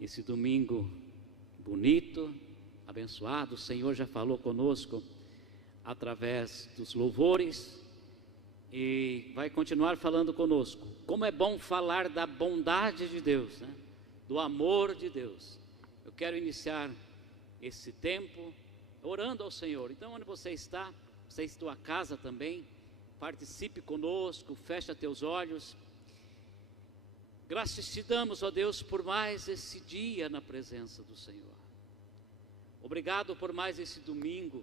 esse domingo bonito, abençoado. O Senhor já falou conosco através dos louvores e vai continuar falando conosco. Como é bom falar da bondade de Deus, né? Do amor de Deus. Eu quero iniciar esse tempo orando ao Senhor. Então, onde você está em tua casa também, participe conosco, fecha teus olhos. Graças te damos, ó Deus, por mais esse dia na presença do Senhor. Obrigado por mais esse domingo.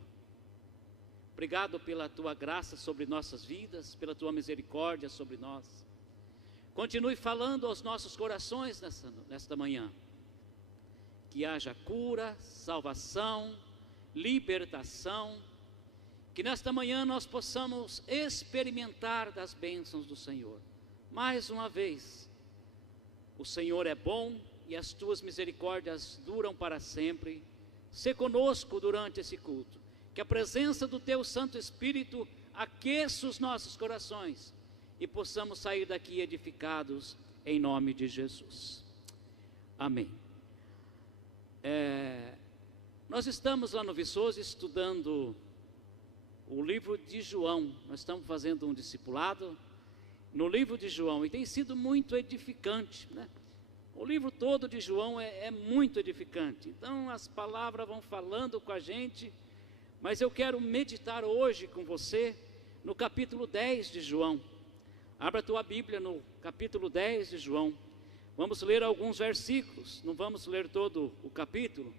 Obrigado pela tua graça sobre nossas vidas, pela tua misericórdia sobre nós. Continue falando aos nossos corações nesta manhã. Que haja cura, salvação, libertação. Que nesta manhã nós possamos experimentar das bênçãos do Senhor. Mais uma vez, o Senhor é bom e as tuas misericórdias duram para sempre. Sê conosco durante esse culto. Que a presença do teu Santo Espírito aqueça os nossos corações e possamos sair daqui edificados em nome de Jesus. Amém. Nós estamos lá no Viçoso estudando o livro de João. Nós estamos fazendo um discipulado no livro de João e tem sido muito edificante, né? O livro todo de João é muito edificante. Então as palavras vão falando com a gente, mas eu quero meditar hoje com você no capítulo 10 de João. Abra a tua Bíblia no capítulo 10 de João. Vamos ler alguns versículos, não vamos ler todo o capítulo.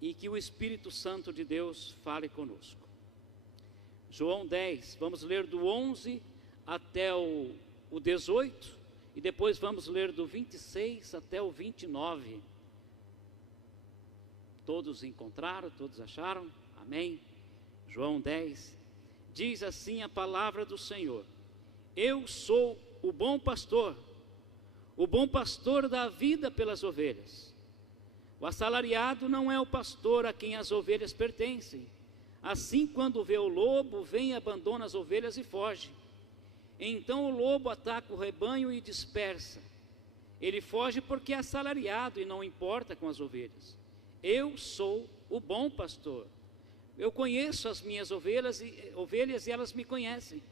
E que o Espírito Santo de Deus fale conosco. João 10, vamos ler do 11 até o 18. E depois vamos ler do 26 até o 29. Todos encontraram, todos acharam? Amém? João 10, diz assim a palavra do Senhor: Eu sou o bom pastor dá a vida pelas ovelhas. O assalariado não é o pastor a quem as ovelhas pertencem. Assim, quando vê o lobo, vem e abandona as ovelhas e foge. Então o lobo ataca o rebanho e dispersa. Ele foge porque é assalariado e não importa com as ovelhas. Eu sou o bom pastor. Eu conheço as minhas ovelhas e elas me conhecem.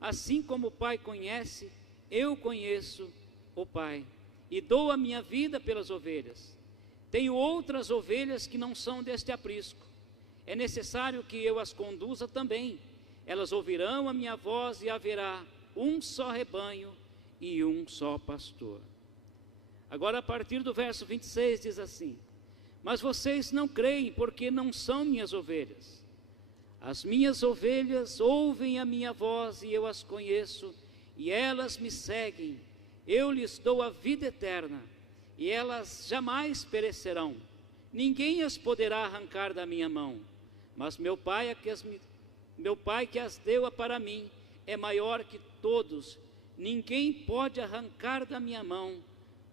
Assim como o Pai conhece, eu conheço o Pai e dou a minha vida pelas ovelhas. Tenho outras ovelhas que não são deste aprisco. É necessário que eu as conduza também. Elas ouvirão a minha voz e haverá um só rebanho e um só pastor. Agora a partir do verso 26 diz assim: Mas vocês não creem porque não são minhas ovelhas. As minhas ovelhas ouvem a minha voz e eu as conheço e elas me seguem. Eu lhes dou a vida eterna e elas jamais perecerão. Ninguém as poderá arrancar da minha mão. Mas meu Pai que as deu para mim é maior que todos. Ninguém pode arrancar da minha mão,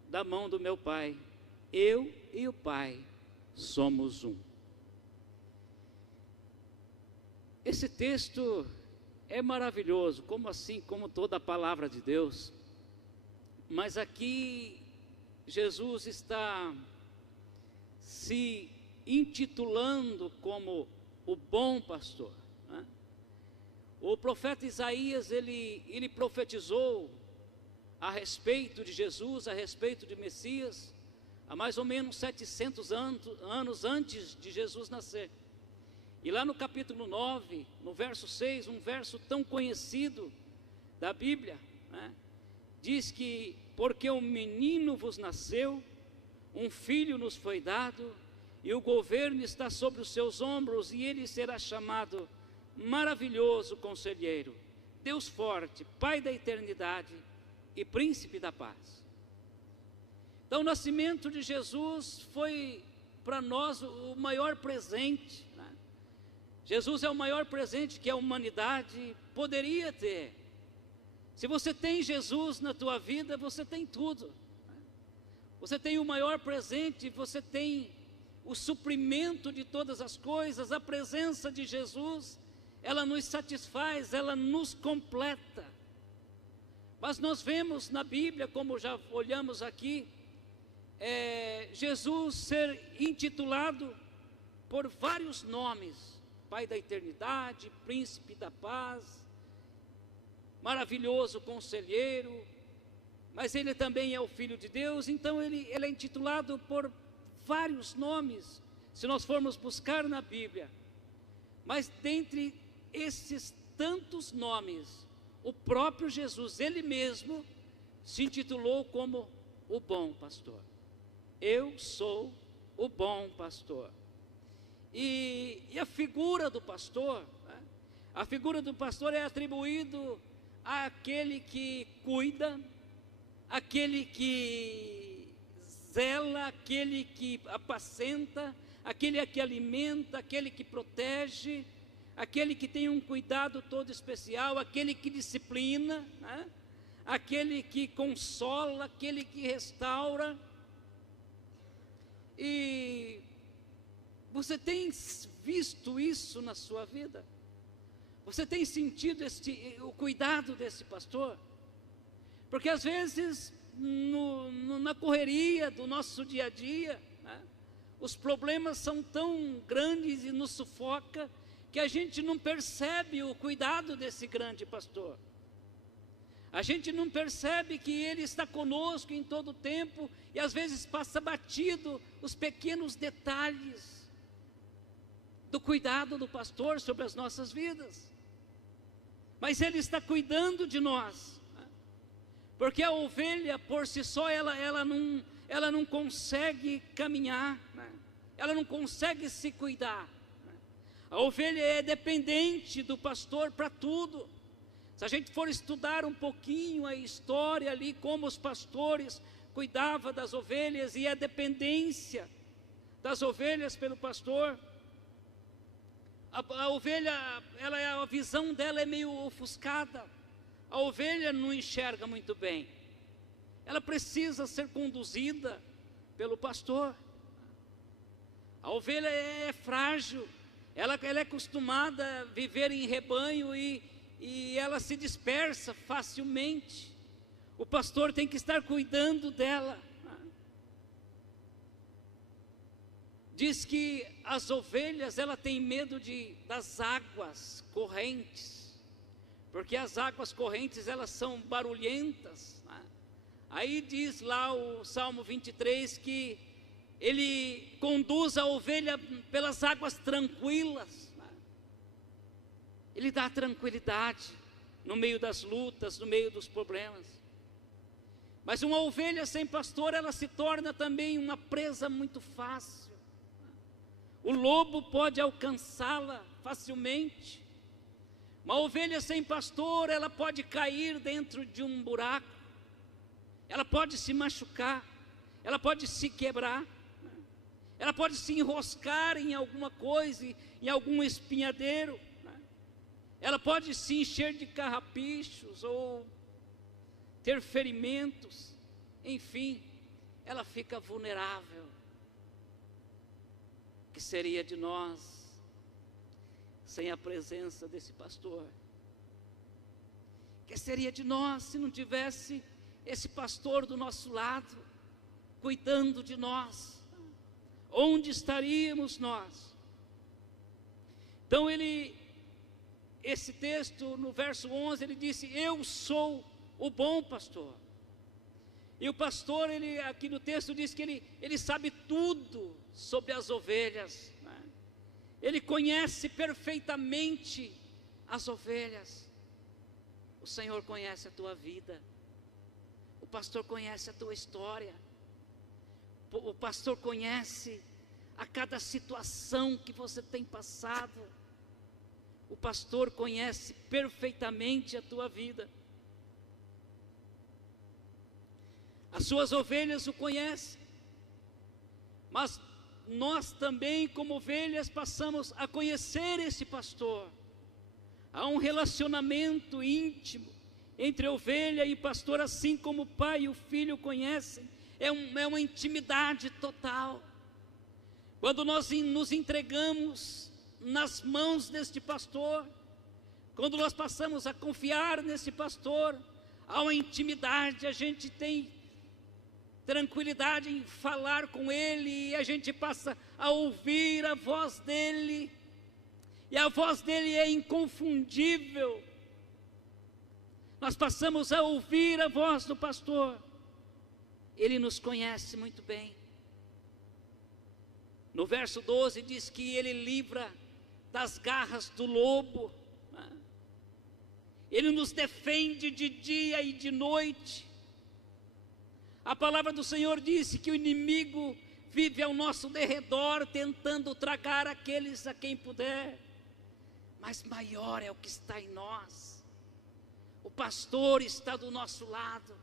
da mão do meu Pai. Eu e o Pai somos um. Esse texto é maravilhoso, como assim, como toda a palavra de Deus. Mas aqui Jesus está se intitulando como o bom pastor, né? O profeta Isaías, ele profetizou a respeito de Jesus, a respeito de Messias, há mais ou menos 700 anos antes de Jesus nascer. E lá no capítulo 9, no verso 6, um verso tão conhecido da Bíblia, né? Diz que, porque um menino vos nasceu, um filho nos foi dado, e o governo está sobre os seus ombros, e ele será chamado Maravilhoso Conselheiro, Deus Forte, Pai da Eternidade e Príncipe da Paz. Então o nascimento de Jesus foi para nós o maior presente, né? Jesus é o maior presente que a humanidade poderia ter. Se você tem Jesus na tua vida, você tem tudo, né? Você tem o maior presente, você tem o suprimento de todas as coisas. A presença de Jesus, ela nos satisfaz, ela nos completa. Mas nós vemos na Bíblia, como já olhamos aqui, Jesus ser intitulado por vários nomes: Pai da eternidade, Príncipe da paz, Maravilhoso Conselheiro, mas ele também é o Filho de Deus. Então ele é intitulado por vários nomes, se nós formos buscar na Bíblia. Mas dentre esses tantos nomes, o próprio Jesus, ele mesmo, se intitulou como o bom pastor. Eu sou o bom pastor. E a figura do pastor, né? A figura do pastor é atribuído àquele que cuida, aquele que zela, aquele que apacenta, aquele que alimenta, aquele que protege, aquele que tem um cuidado todo especial, aquele que disciplina, né? Aquele que consola, aquele que restaura. E você tem visto isso na sua vida? Você tem sentido o cuidado desse pastor? Porque às vezes, na correria do nosso dia a dia, né, os problemas são tão grandes e nos sufoca, que a gente não percebe o cuidado desse grande pastor. A gente não percebe que ele está conosco em todo o tempo, e às vezes passa batido os pequenos detalhes do cuidado do pastor sobre as nossas vidas. Mas ele está cuidando de nós, né? Porque a ovelha por si só, ela não consegue caminhar, né? Ela não consegue se cuidar, né? A ovelha é dependente do pastor para tudo. Se a gente for estudar um pouquinho a história ali, como os pastores cuidavam das ovelhas e a dependência das ovelhas pelo pastor, a ovelha, a visão dela é meio ofuscada. A ovelha não enxerga muito bem. Ela precisa ser conduzida pelo pastor. A ovelha é frágil. Ela é acostumada a viver em rebanho e ela se dispersa facilmente. O pastor tem que estar cuidando dela. Diz que as ovelhas, ela tem medo das águas correntes, porque as águas correntes, elas são barulhentas, né? Aí diz lá o Salmo 23, que ele conduz a ovelha pelas águas tranquilas, né? Ele dá tranquilidade no meio das lutas, no meio dos problemas. Mas uma ovelha sem pastor, ela se torna também uma presa muito fácil. O lobo pode alcançá-la facilmente. Uma ovelha sem pastor, ela pode cair dentro de um buraco, ela pode se machucar, ela pode se quebrar, ela pode se enroscar em alguma coisa, em algum espinhadeiro, ela pode se encher de carrapichos ou ter ferimentos, enfim, ela fica vulnerável. Que seria de nós sem a presença desse pastor? Que seria de nós se não tivesse esse pastor do nosso lado, cuidando de nós? Onde estaríamos nós? Então esse texto no verso 11, ele disse: eu sou o bom pastor. E o pastor, aqui no texto diz que ele sabe tudo sobre as ovelhas, né? Ele conhece perfeitamente as ovelhas. O Senhor conhece a tua vida, o pastor conhece a tua história, o pastor conhece a cada situação que você tem passado. O pastor conhece perfeitamente a tua vida. As suas ovelhas o conhecem, mas nós também, como ovelhas, passamos a conhecer esse pastor. Há um relacionamento íntimo entre ovelha e pastor, assim como o pai e o filho conhecem. É uma intimidade total. Quando nós nos entregamos nas mãos deste pastor, quando nós passamos a confiar nesse pastor, há uma intimidade. A gente tem tranquilidade em falar com Ele, e a gente passa a ouvir a voz dEle, e a voz dEle é inconfundível. Nós passamos a ouvir a voz do pastor, Ele nos conhece muito bem. No verso 12 diz que Ele livra das garras do lobo, Ele nos defende de dia e de noite. A palavra do Senhor disse que o inimigo vive ao nosso derredor, tentando tragar aqueles a quem puder, mas maior é o que está em nós. O pastor está do nosso lado.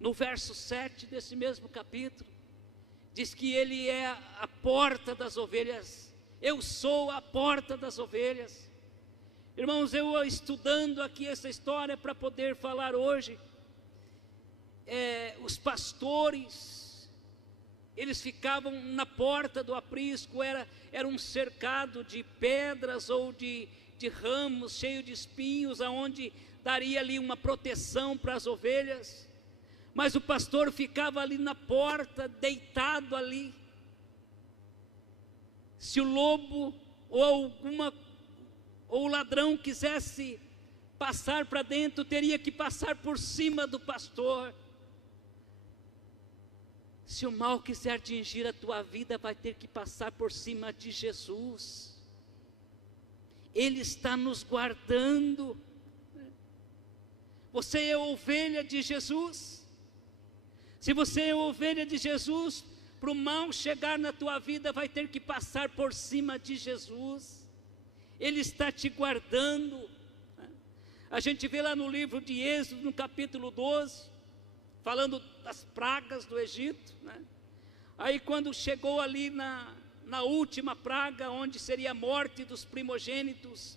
No verso 7 desse mesmo capítulo, diz que Ele é a porta das ovelhas. Eu sou a porta das ovelhas. Irmãos, eu estudando aqui essa história para poder falar hoje, os pastores, eles ficavam na porta do aprisco, era um cercado de pedras ou de ramos cheio de espinhos, aonde daria ali uma proteção para as ovelhas, mas o pastor ficava ali na porta, deitado ali. Se o lobo ou o ladrão quisesse passar para dentro, teria que passar por cima do pastor. Se o mal quiser atingir a tua vida, vai ter que passar por cima de Jesus. Ele está nos guardando. Você é ovelha de Jesus? Se você é ovelha de Jesus, para o mal chegar na tua vida, vai ter que passar por cima de Jesus. Ele está te guardando. A gente vê lá no livro de Êxodo, no capítulo 12, falando das pragas do Egito, Aí quando chegou ali na última praga, onde seria a morte dos primogênitos,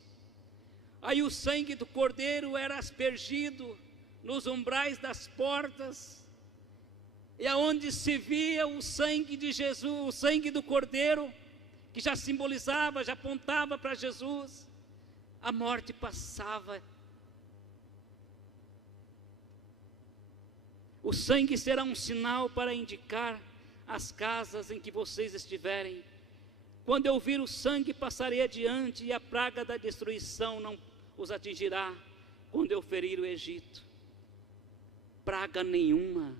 aí o sangue do cordeiro era aspergido nos umbrais das portas, e aonde se via o sangue de Jesus, o sangue do cordeiro, que já simbolizava, já apontava para Jesus, a morte passava. O sangue será um sinal para indicar as casas em que vocês estiverem. Quando eu vir o sangue, passarei adiante, e a praga da destruição não os atingirá, quando eu ferir o Egito. Praga nenhuma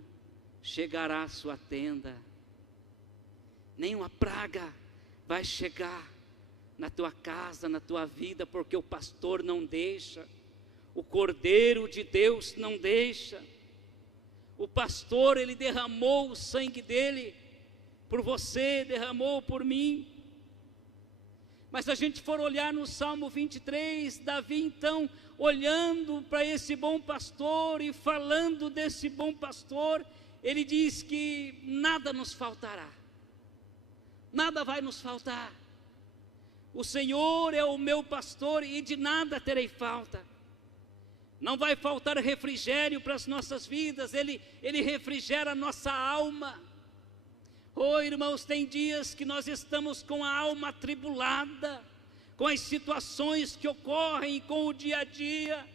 chegará à sua tenda, nenhuma praga vai chegar na tua casa, na tua vida, porque o pastor não deixa, o Cordeiro de Deus não deixa. O pastor, ele derramou o sangue dele por você, derramou por mim. Mas se a gente for olhar no Salmo 23, Davi então, olhando para esse bom pastor e falando desse bom pastor, ele diz que nada nos faltará. Nada vai nos faltar. O Senhor é o meu pastor e de nada terei falta. Não vai faltar refrigério para as nossas vidas, Ele refrigera a nossa alma. Oh, irmãos, tem dias que nós estamos com a alma atribulada, com as situações que ocorrem, com o dia a dia,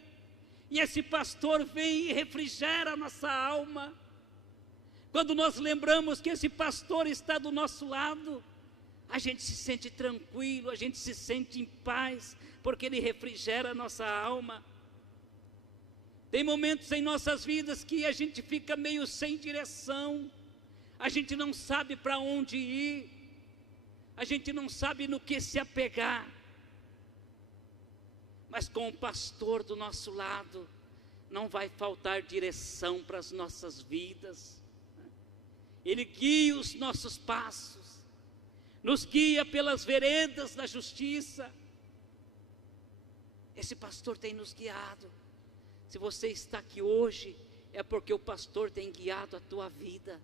e esse pastor vem e refrigera a nossa alma. Quando nós lembramos que esse pastor está do nosso lado, a gente se sente tranquilo, a gente se sente em paz, porque ele refrigera a nossa alma. Tem momentos em nossas vidas que a gente fica meio sem direção, a gente não sabe para onde ir, a gente não sabe no que se apegar, mas com o pastor do nosso lado, não vai faltar direção para as nossas vidas. Ele guia os nossos passos, nos guia pelas veredas da justiça. Esse pastor tem nos guiado. Se você está aqui hoje, é porque o pastor tem guiado a tua vida.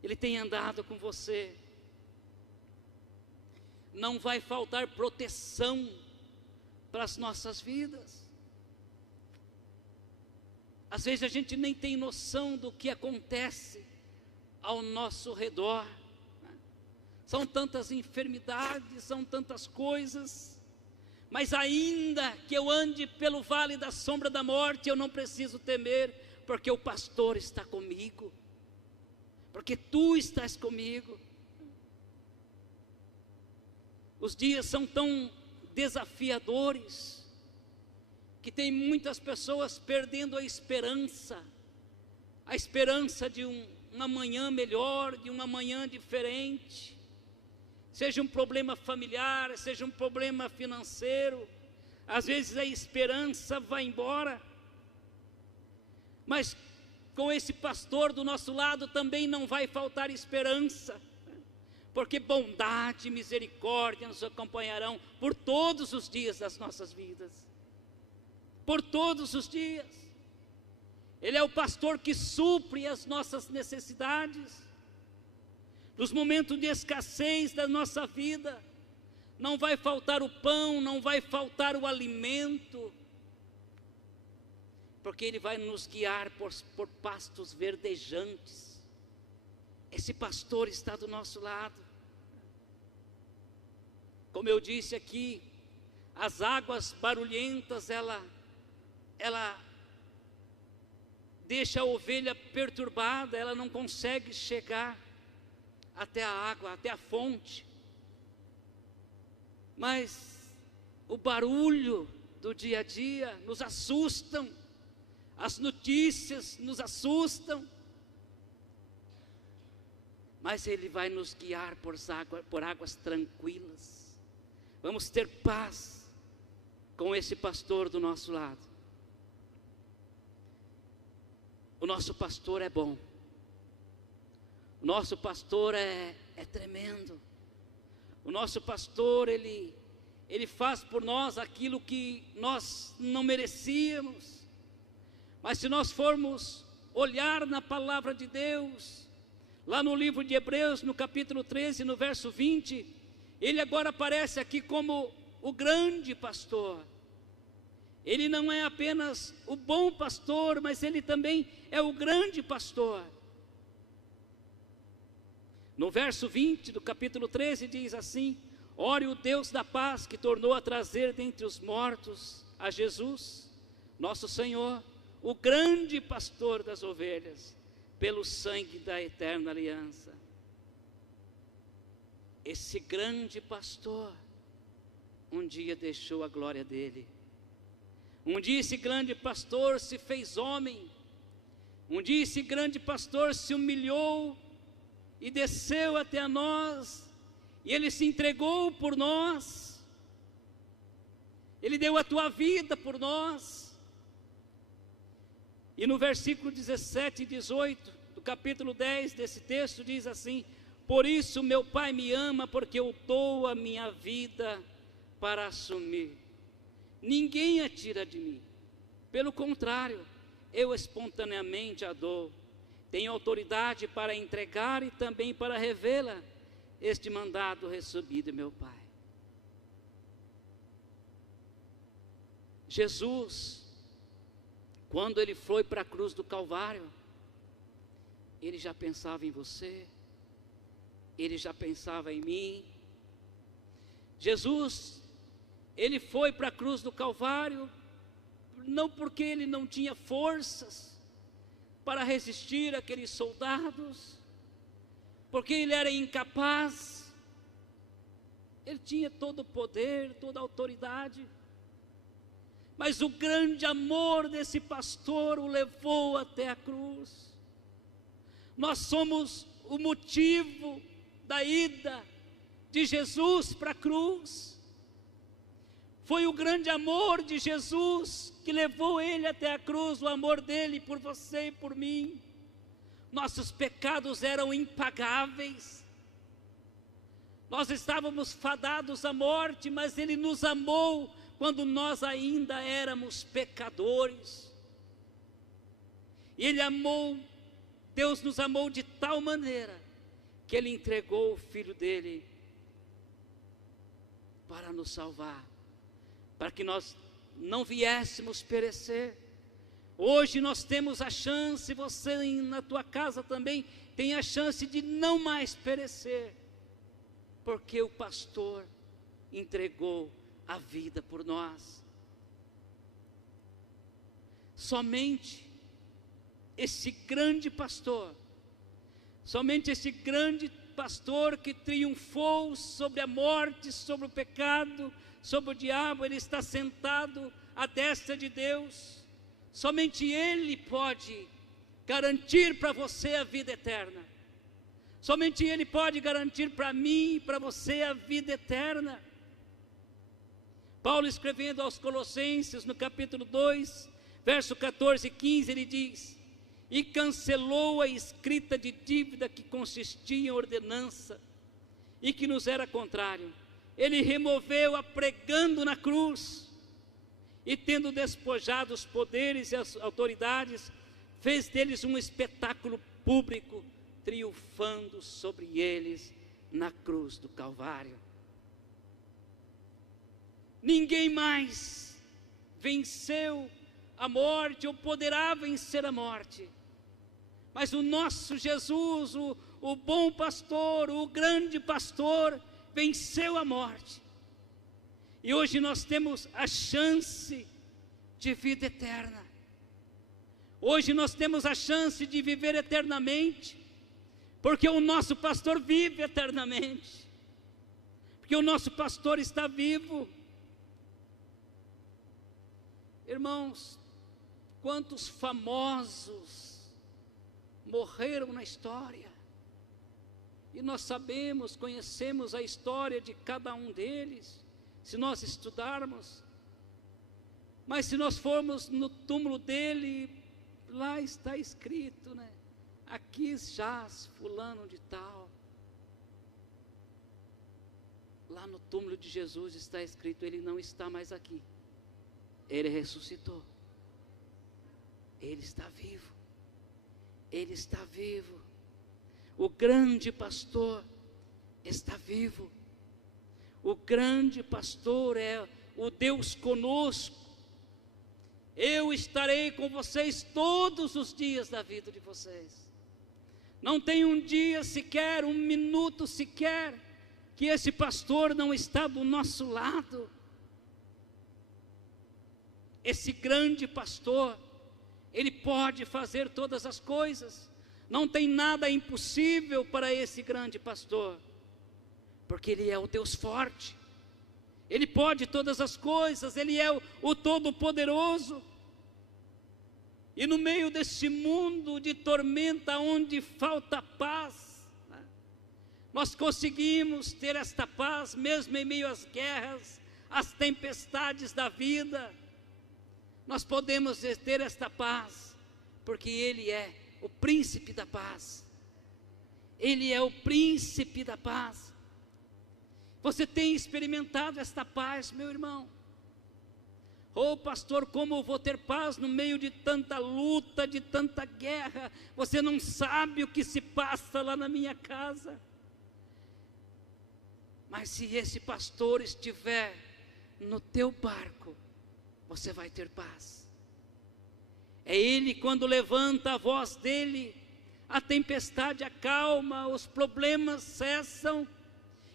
Ele tem andado com você. Não vai faltar proteção para as nossas vidas. Às vezes a gente nem tem noção do que acontece ao nosso redor. São tantas enfermidades, são tantas coisas, mas ainda que eu ande pelo vale da sombra da morte, eu não preciso temer, porque o pastor está comigo, porque tu estás comigo. Os dias são tão desafiadores, que tem muitas pessoas perdendo a esperança de um amanhã melhor, de um amanhã diferente, seja um problema familiar, seja um problema financeiro. Às vezes a esperança vai embora, mas com esse pastor do nosso lado também não vai faltar esperança, porque bondade e misericórdia nos acompanharão por todos os dias das nossas vidas, por todos os dias. Ele é o pastor que supre as nossas necessidades, nos momentos de escassez da nossa vida, não vai faltar o pão, não vai faltar o alimento, porque Ele vai nos guiar por pastos verdejantes. Esse pastor está do nosso lado. Como eu disse aqui, as águas barulhentas, ela deixa a ovelha perturbada, ela não consegue chegar até a água, até a fonte. Mas o barulho do dia a dia nos assustam, as notícias nos assustam, mas Ele vai nos guiar por águas tranquilas. Vamos ter paz com esse pastor do nosso lado. O nosso pastor é bom, o nosso pastor é tremendo. O nosso pastor, ele faz por nós aquilo que nós não merecíamos. Mas se nós formos olhar na palavra de Deus, lá no livro de Hebreus, no capítulo 13, no verso 20, ele agora aparece aqui como o grande pastor. Ele não é apenas o bom pastor, mas ele também é o grande pastor. No verso 20 do capítulo 13 diz assim: ore o Deus da paz, que tornou a trazer dentre os mortos a Jesus, nosso Senhor, o grande pastor das ovelhas, pelo sangue da eterna aliança. Esse grande pastor um dia deixou a glória dele. Um dia esse grande pastor se fez homem. Um dia esse grande pastor se humilhou e desceu até nós, e Ele se entregou por nós. Ele deu a tua vida por nós. E no versículo 17 e 18 do capítulo 10 desse texto diz assim: por isso meu Pai me ama, porque eu dou a minha vida para assumir. Ninguém a tira de mim, pelo contrário, eu espontaneamente a dou. Tenho autoridade para entregar e também para revê-la. Este mandado recebi de meu Pai. Jesus, quando Ele foi para a cruz do Calvário, Ele já pensava em você, Ele já pensava em mim. Jesus, Ele foi para a cruz do Calvário, não porque Ele não tinha forças para resistir àqueles soldados, porque Ele era incapaz. Ele tinha todo o poder, toda a autoridade, mas o grande amor desse pastor o levou até a cruz. Nós somos o motivo da ida de Jesus para a cruz. Foi o grande amor de Jesus que levou Ele até a cruz, o amor dEle por você e por mim. Nossos pecados eram impagáveis, nós estávamos fadados à morte, mas Ele nos amou quando nós ainda éramos pecadores. E Ele amou, Deus nos amou de tal maneira, que Ele entregou o Filho dEle para nos salvar, para que nós não viéssemos perecer. Hoje nós temos a chance, você na tua casa também tem a chance de não mais perecer, porque o pastor entregou a vida por nós. Somente esse grande pastor, somente esse grande pastor que triunfou sobre a morte, sobre o pecado, sobre o diabo, ele está sentado à destra de Deus. Somente ele pode garantir para você a vida eterna. Somente ele pode garantir para mim e para você a vida eterna. Paulo, escrevendo aos Colossenses, no capítulo 2, verso 14 e 15, ele diz: e cancelou a escrita de dívida que consistia em ordenança e que nos era contrário. Ele removeu-a pregando na cruz, e tendo despojado os poderes e as autoridades, fez deles um espetáculo público, triunfando sobre eles na cruz do Calvário. Ninguém mais venceu a morte ou poderá vencer a morte, mas o nosso Jesus, o bom pastor, o grande pastor, venceu a morte, e hoje nós temos a chance de vida eterna. Hoje nós temos a chance de viver eternamente, porque o nosso pastor vive eternamente, porque o nosso pastor está vivo. Irmãos, quantos famosos morreram na história, e nós sabemos, conhecemos a história de cada um deles, se nós estudarmos. Mas se nós formos no túmulo dele, lá está escrito, né? Aqui jaz fulano de tal. Lá no túmulo de Jesus está escrito: ele não está mais aqui, ele ressuscitou, ele está vivo, ele está vivo. O grande pastor está vivo. O grande pastor é o Deus conosco. Eu estarei com vocês todos os dias da vida de vocês. Não tem um dia sequer, um minuto sequer, que esse pastor não está do nosso lado. Esse grande pastor, ele pode fazer todas as coisas. Não tem nada impossível para esse grande pastor, porque ele é o Deus forte, ele pode todas as coisas, ele é o Todo-Poderoso. E no meio desse mundo de tormenta, onde falta paz, né, nós conseguimos ter esta paz, mesmo em meio às guerras, às tempestades da vida. Nós podemos ter esta paz, porque ele é o príncipe da paz. Ele é o príncipe da paz. Você tem experimentado esta paz, meu irmão? Oh, pastor, como eu vou ter paz no meio de tanta luta, de tanta guerra? Você não sabe o que se passa lá na minha casa. Mas se esse pastor estiver no teu barco, você vai ter paz. É ele, quando levanta a voz dele, a tempestade acalma, os problemas cessam.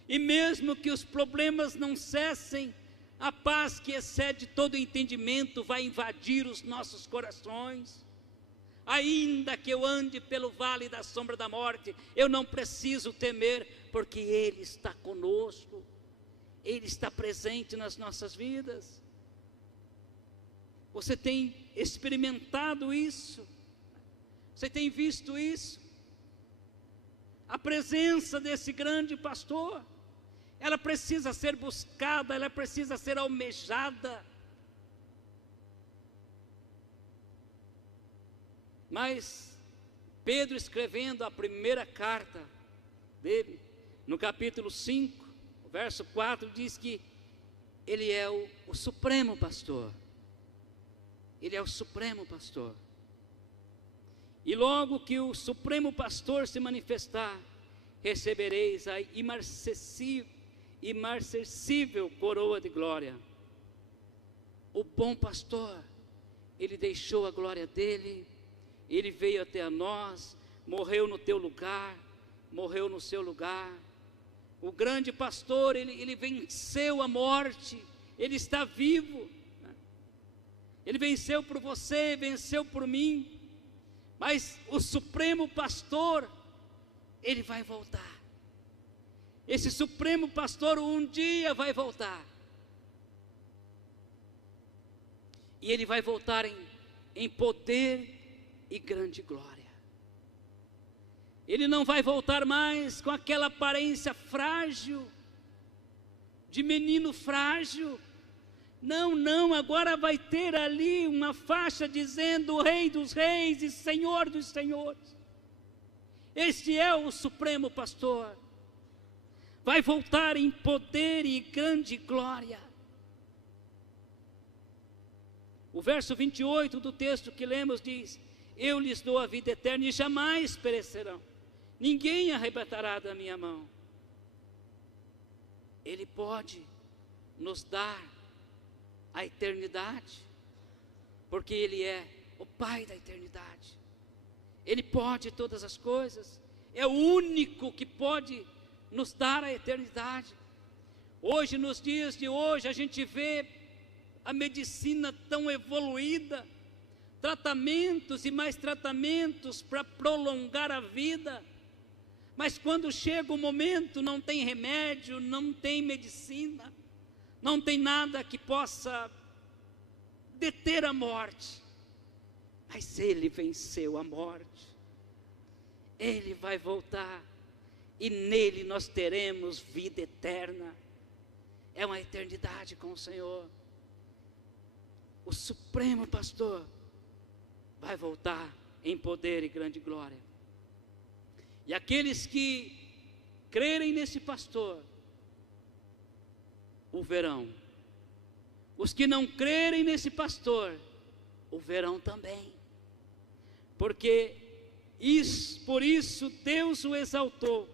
E mesmo que os problemas não cessem, a paz que excede todo entendimento vai invadir os nossos corações. Ainda que eu ande pelo vale da sombra da morte, eu não preciso temer, porque ele está conosco, ele está presente nas nossas vidas. Você tem experimentado isso? Você tem visto isso? A presença desse grande pastor, ela precisa ser buscada, ela precisa ser almejada. Mas Pedro, escrevendo a primeira carta dele, no capítulo 5, verso 4, diz que ele é o supremo pastor. Ele é o supremo pastor. E logo que o supremo pastor se manifestar, recebereis a imarcessível coroa de glória. O bom pastor, ele deixou a glória dele, ele veio até a nós, morreu no teu lugar, morreu no seu lugar. O grande pastor, ele venceu a morte, Ele está vivo. Ele venceu por você, venceu por mim. Mas o Supremo Pastor, Ele vai voltar. Esse Supremo Pastor um dia vai voltar. E Ele vai voltar em poder e grande glória. Ele não vai voltar mais com aquela aparência frágil, de menino frágil. Não, não, agora vai ter ali uma faixa dizendo Rei dos Reis e Senhor dos Senhores. Este é o Supremo Pastor. Vai voltar em poder e grande glória. O verso 28 do texto que lemos diz: eu lhes dou a vida eterna e jamais perecerão. Ninguém arrebatará da minha mão. Ele pode nos dar a eternidade, porque Ele é o Pai da eternidade. Ele pode todas as coisas, é o único que pode nos dar a eternidade. Hoje, nos dias de hoje, a gente vê a medicina tão evoluída, tratamentos e mais tratamentos para prolongar a vida, mas quando chega o momento, não tem remédio, não tem medicina, não tem nada que possa deter a morte. Mas Ele venceu a morte. Ele vai voltar e nele nós teremos vida eterna. É uma eternidade com o Senhor. O Supremo Pastor vai voltar em poder e grande glória. E aqueles que crerem nesse pastor o verão. Os que não crerem nesse pastor o verão também. Porque por isso Deus o exaltou.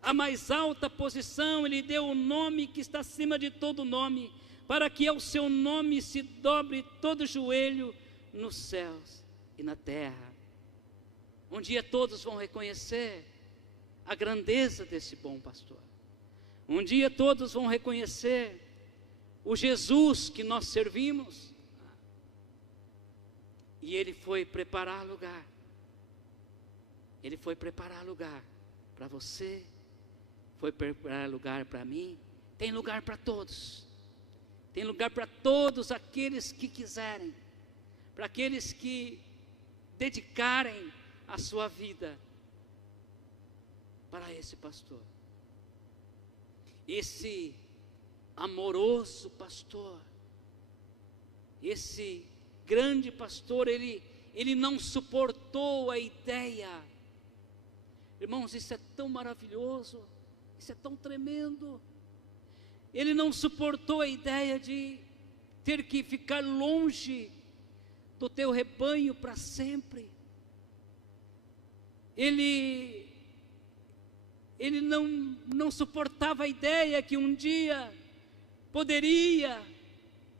A mais alta posição, Ele deu o nome que está acima de todo nome, para que ao seu nome se dobre todo joelho nos céus e na terra. Um dia todos vão reconhecer a grandeza desse bom pastor. Um dia todos vão reconhecer o Jesus que nós servimos. E Ele foi preparar lugar. Ele foi preparar lugar para você, foi preparar lugar para mim. Tem lugar para todos. Tem lugar para todos aqueles que quiserem, para aqueles que dedicarem a sua vida para esse pastor. Esse amoroso pastor, esse grande pastor, ele não suportou a ideia. Irmãos, isso é tão maravilhoso, isso é tão tremendo. Ele não suportou a ideia de ter que ficar longe do teu rebanho para sempre. Ele não suportava a ideia que um dia poderia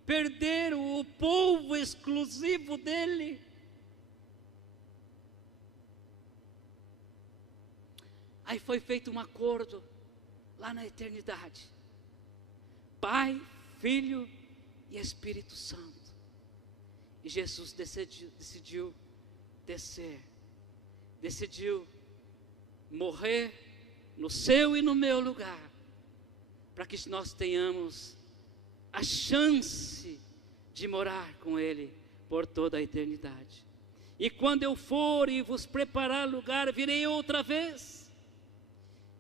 perder o povo exclusivo dele. Aí foi feito um acordo lá na eternidade. Pai, Filho e Espírito Santo. E Jesus decidiu descer. Decidiu morrer no seu e no meu lugar, para que nós tenhamos a chance de morar com Ele por toda a eternidade. E quando eu for e vos preparar lugar, virei outra vez,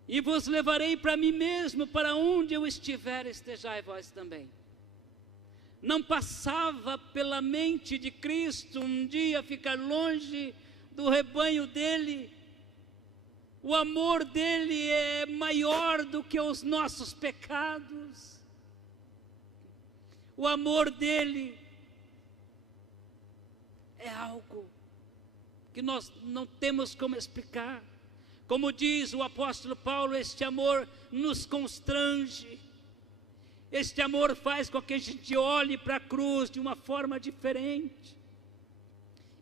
e vos levarei para mim mesmo, para onde eu estiver, estejai vós também. Não passava pela mente de Cristo um dia ficar longe do rebanho dele. O amor dele é maior do que os nossos pecados. O amor dele é algo que nós não temos como explicar. Como diz o apóstolo Paulo, este amor nos constrange. Este amor faz com que a gente olhe para a cruz de uma forma diferente.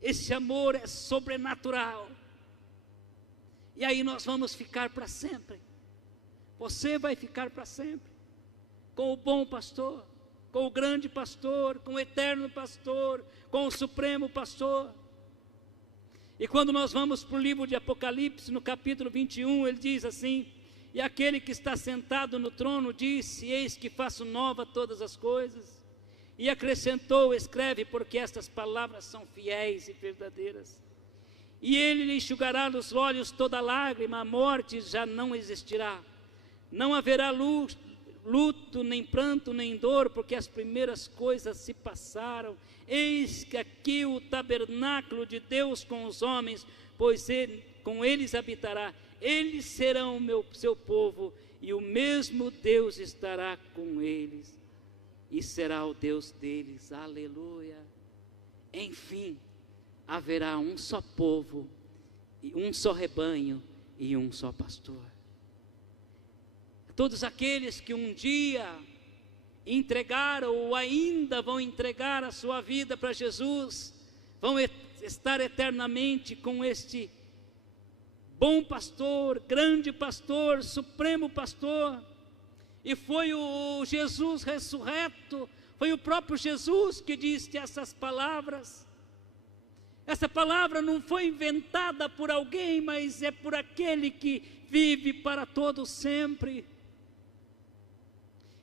Esse amor é sobrenatural. E aí nós vamos ficar para sempre. Você vai ficar para sempre com o bom pastor, com o grande pastor, com o eterno pastor, com o supremo pastor. E quando nós vamos para o livro de Apocalipse, no capítulo 21, ele diz assim: e aquele que está sentado no trono disse: eis que faço nova todas as coisas. E acrescentou: escreve, porque estas palavras são fiéis e verdadeiras. E ele lhe enxugará dos olhos toda lágrima, a morte já não existirá. Não haverá luto, nem pranto, nem dor, porque as primeiras coisas se passaram. Eis que aqui o tabernáculo de Deus com os homens, pois com eles habitará. Eles serão seu povo, e o mesmo Deus estará com eles, e será o Deus deles. Aleluia. Enfim, haverá um só povo, e um só rebanho, e um só pastor. Todos aqueles que um dia entregaram ou ainda vão entregar a sua vida para Jesus, vão estar eternamente com este bom pastor, grande pastor, supremo pastor. E foi o Jesus ressurreto, foi o próprio Jesus que disse essas palavras. Essa palavra não foi inventada por alguém, mas é por aquele que vive para todo sempre.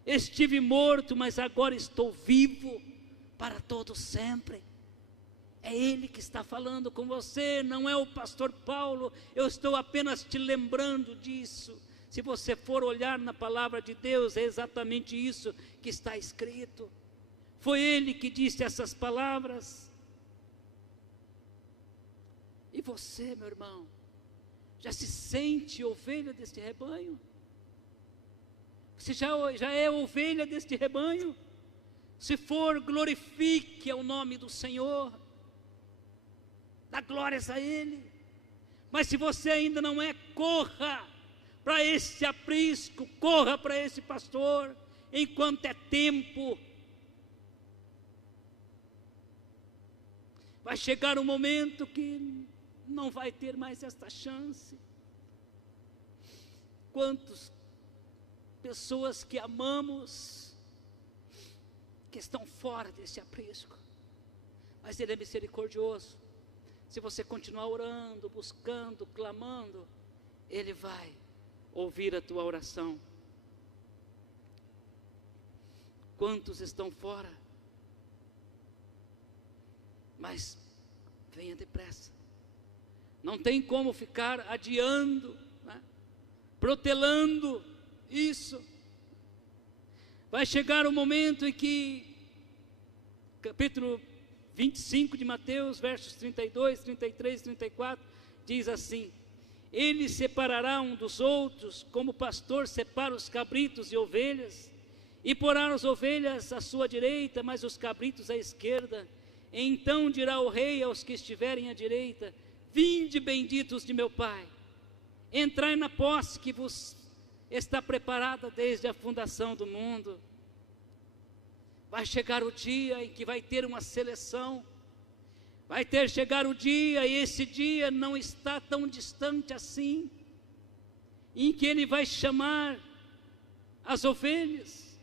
Estive morto, mas agora estou vivo para todo sempre. É Ele que está falando com você, não é o pastor Paulo. Eu estou apenas te lembrando disso. Se você for olhar na palavra de Deus, é exatamente isso que está escrito. Foi Ele que disse essas palavras. E você, meu irmão, já se sente ovelha deste rebanho? Você já é ovelha deste rebanho? Se for, glorifique ao nome do Senhor, dá glórias a Ele. Mas se você ainda não é, corra para esse aprisco, corra para esse pastor, enquanto é tempo. Vai chegar um momento que não vai ter mais esta chance. Quantas pessoas que amamos, que estão fora desse aprisco, mas Ele é misericordioso. Se você continuar orando, buscando, clamando, Ele vai ouvir a tua oração. Quantos estão fora? Mas venha depressa. Não tem como ficar adiando, né? Protelando isso. Vai chegar o momento em que, capítulo 25 de Mateus, versos 32, 33, 34, diz assim: Ele separará um dos outros, como o pastor separa os cabritos e ovelhas, e porá as ovelhas à sua direita, mas os cabritos à esquerda. Então dirá o rei aos que estiverem à direita: Vinde, benditos de meu Pai, entrai na posse que vos está preparada desde a fundação do mundo. Vai chegar o dia em que vai ter uma seleção, chegar o dia, e esse dia não está tão distante assim, em que Ele vai chamar as ovelhas,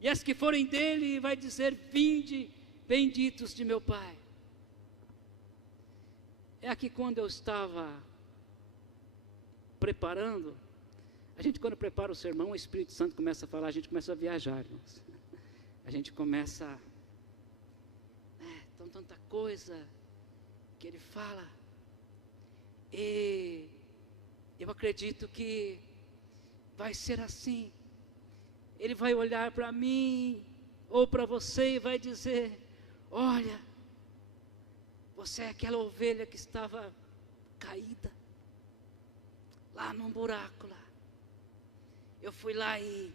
e as que forem dele vai dizer: Vinde, benditos de meu Pai. É aqui quando eu estava preparando, a gente quando prepara o sermão, o Espírito Santo começa a falar, a gente começa a viajar, irmãos. A gente começa, tanta coisa que Ele fala, e eu acredito que vai ser assim. Ele vai olhar para mim, ou para você, e vai dizer: olha, você é aquela ovelha que estava caída, lá num buraco lá. Eu fui lá e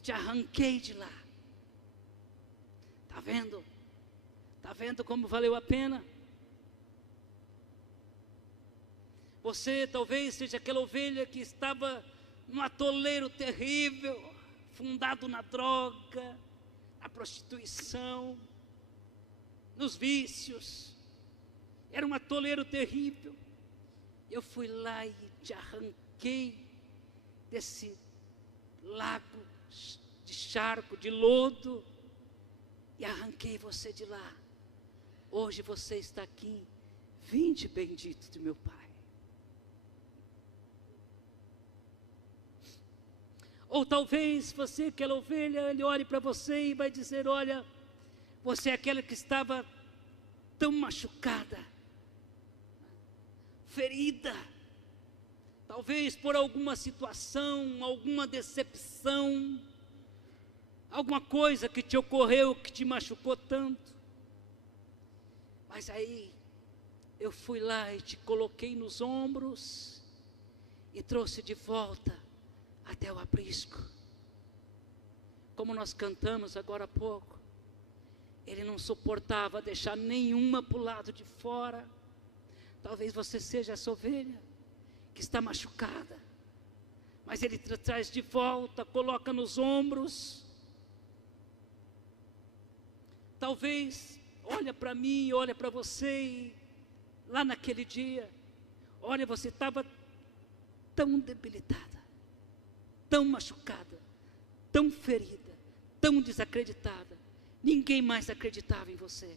te arranquei de lá. Está vendo? Está vendo como valeu a pena? Você talvez seja aquela ovelha que estava num atoleiro terrível, fundado na droga, na prostituição, nos vícios. Era um atoleiro terrível. Eu fui lá e te arranquei desse lago de charco, de lodo, e arranquei você de lá. Hoje você está aqui. Vinde bendito de meu Pai. Ou talvez você, aquela ovelha, ele olhe para você e vai dizer: olha, você é aquela que estava tão machucada, ferida, talvez por alguma situação, alguma decepção, alguma coisa que te ocorreu, que te machucou tanto. Mas aí, eu fui lá e te coloquei nos ombros, e trouxe de volta até o aprisco. Como nós cantamos agora há pouco, ele não suportava deixar nenhuma para o lado de fora. Talvez você seja essa ovelha que está machucada, mas ele traz de volta, coloca nos ombros. Talvez olha para mim, olha para você, e lá naquele dia, olha, você estava tão debilitada, tão machucada, tão ferida, tão desacreditada, ninguém mais acreditava em você.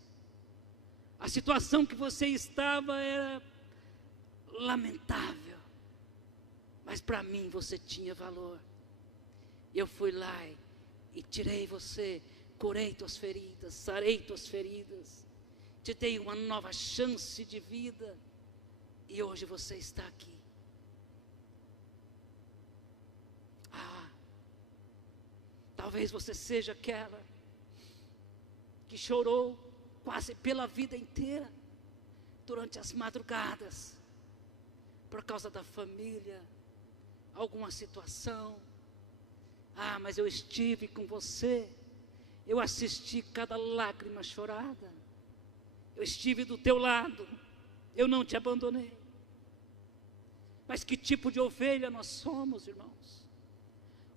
A situação que você estava era lamentável, mas para mim você tinha valor. Eu fui lá e tirei você, curei tuas feridas, sarei tuas feridas, te dei uma nova chance de vida, e hoje você está aqui. Talvez você seja aquela que chorou quase pela vida inteira, durante as madrugadas, por causa da família, alguma situação. Mas eu estive com você, eu assisti cada lágrima chorada, eu estive do teu lado, eu não te abandonei. Mas que tipo de ovelha nós somos, irmãos?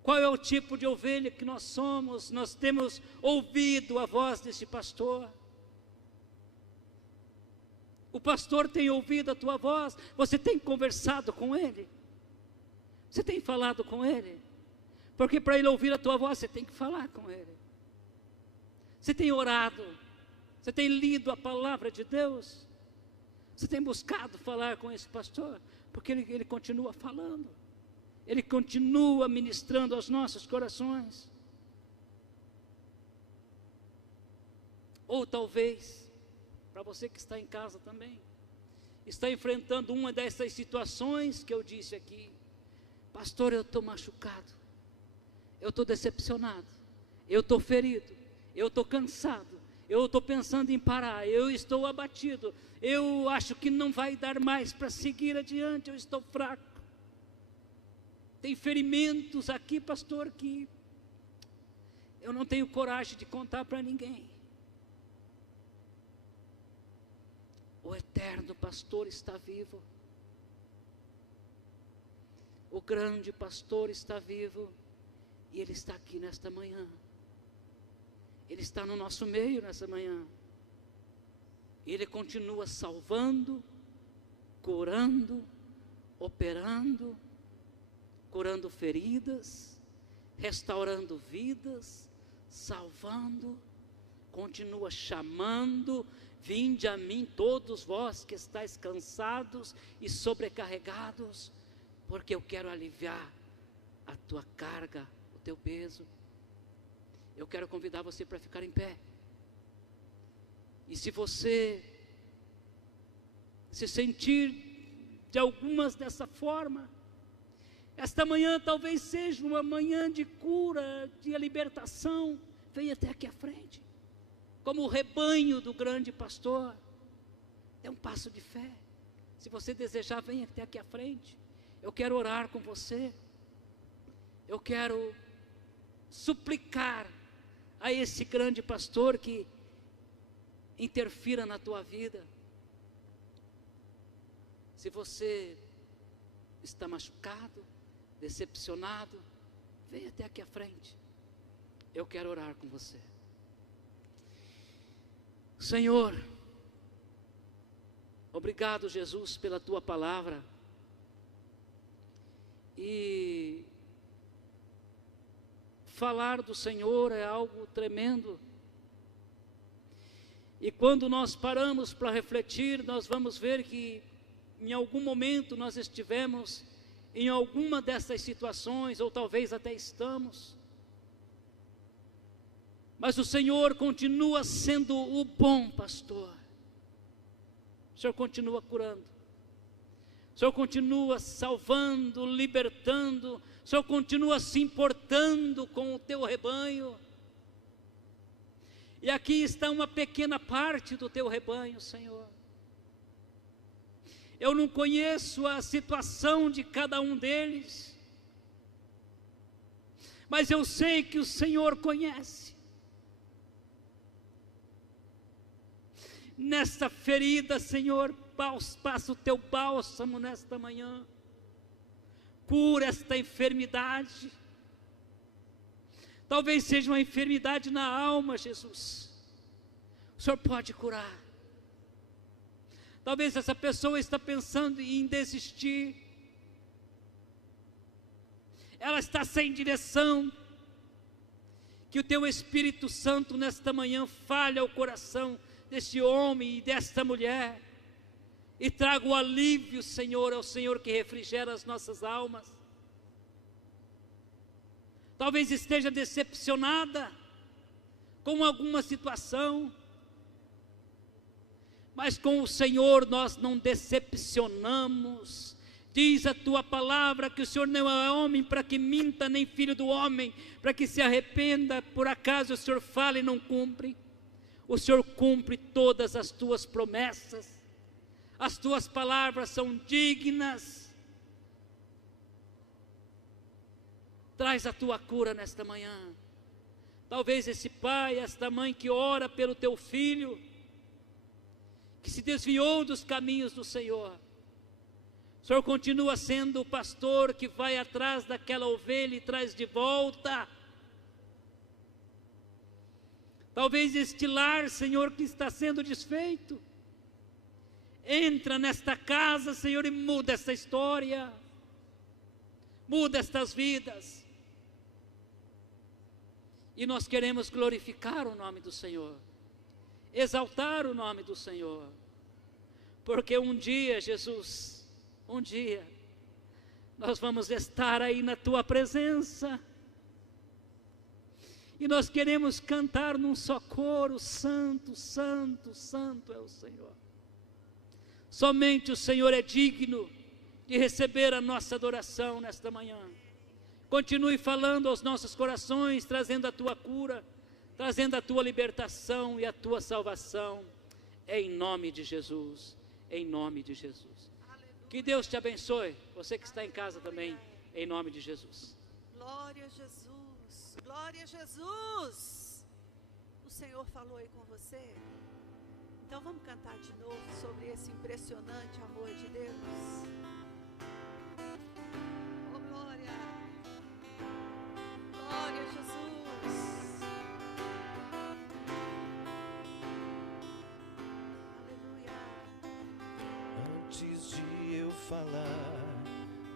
Qual é o tipo de ovelha que nós somos? Nós temos ouvido a voz desse pastor. O pastor tem ouvido a tua voz. Você tem conversado com ele? Você tem falado com ele? Porque para ele ouvir a tua voz, você tem que falar com ele. Você tem orado? Você tem lido a palavra de Deus? Você tem buscado falar com esse pastor? Porque ele continua falando. Ele continua ministrando aos nossos corações. Ou talvez, para você que está em casa também, está enfrentando uma dessas situações que eu disse aqui. Pastor, eu estou machucado, eu estou decepcionado, eu estou ferido, eu estou cansado, eu estou pensando em parar, eu estou abatido, eu acho que não vai dar mais para seguir adiante, eu estou fraco. Tem ferimentos aqui, pastor, que eu não tenho coragem de contar para ninguém. O eterno pastor está vivo. O grande pastor está vivo. E ele está aqui nesta manhã. Ele está no nosso meio nessa manhã. Ele continua salvando, curando, operando, curando feridas, restaurando vidas, salvando, continua chamando: vinde a mim todos vós que estáis cansados e sobrecarregados, porque eu quero aliviar a tua carga, o teu peso. Eu quero convidar você para ficar em pé. E se você se sentir de algumas dessa forma, esta manhã talvez seja uma manhã de cura, de libertação. Venha até aqui à frente, como o rebanho do grande pastor. É um passo de fé. Se você desejar, venha até aqui à frente. Eu quero orar com você. Eu quero suplicar a esse grande pastor que interfira na tua vida. Se você está machucado, decepcionado, venha até aqui à frente. Eu quero orar com você. Senhor, obrigado, Jesus, pela tua palavra. E falar do Senhor é algo tremendo. E quando nós paramos para refletir, nós vamos ver que em algum momento nós estivemos em alguma dessas situações, ou talvez até estamos. Mas o Senhor continua sendo o bom pastor. O Senhor continua curando. O Senhor continua salvando, libertando. O Senhor continua se importando com o teu rebanho. E aqui está uma pequena parte do teu rebanho, Senhor. Eu não conheço a situação de cada um deles, mas eu sei que o Senhor conhece. Nesta ferida, Senhor, passa o teu bálsamo nesta manhã. Cura esta enfermidade. Talvez seja uma enfermidade na alma, Jesus. O Senhor pode curar. Talvez essa pessoa está pensando em desistir. Ela está sem direção. Que o teu Espírito Santo nesta manhã fale ao coração deste homem e desta mulher. E traga o alívio, Senhor, ao Senhor que refrigera as nossas almas. Talvez esteja decepcionada com alguma situação. Mas com o Senhor nós não decepcionamos. Diz a tua palavra que o Senhor não é homem para que minta, nem filho do homem para que se arrependa. Por acaso o Senhor fala e não cumpre? O Senhor cumpre todas as tuas promessas. As tuas palavras são dignas. Traz a tua cura nesta manhã. Talvez esse pai, esta mãe que ora pelo teu filho, que se desviou dos caminhos do Senhor. O Senhor continua sendo o pastor que vai atrás daquela ovelha e traz de volta. Talvez este lar, Senhor, que está sendo desfeito, entra nesta casa, Senhor, e muda esta história. Muda estas vidas. E nós queremos glorificar o nome do Senhor. Exaltar o nome do Senhor, porque um dia, Jesus, um dia, nós vamos estar aí na tua presença, e nós queremos cantar num só coro: Santo, Santo, Santo é o Senhor. Somente o Senhor é digno de receber a nossa adoração nesta manhã. Continue falando aos nossos corações, trazendo a tua cura, trazendo a tua libertação e a tua salvação, em nome de Jesus, em nome de Jesus. Aleluia. Que Deus te abençoe, você que está em casa também, em nome de Jesus. Glória a Jesus, glória a Jesus. O Senhor falou aí com você? Então vamos cantar de novo sobre esse impressionante amor de Deus. Oh, glória, glória a Jesus. Antes de eu falar,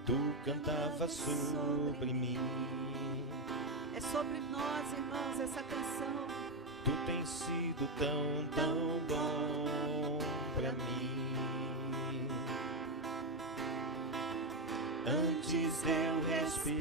tu cantava sobre mim. É sobre nós, irmãos, essa canção. Tu tens sido tão, tão bom pra mim. Antes de eu respirar.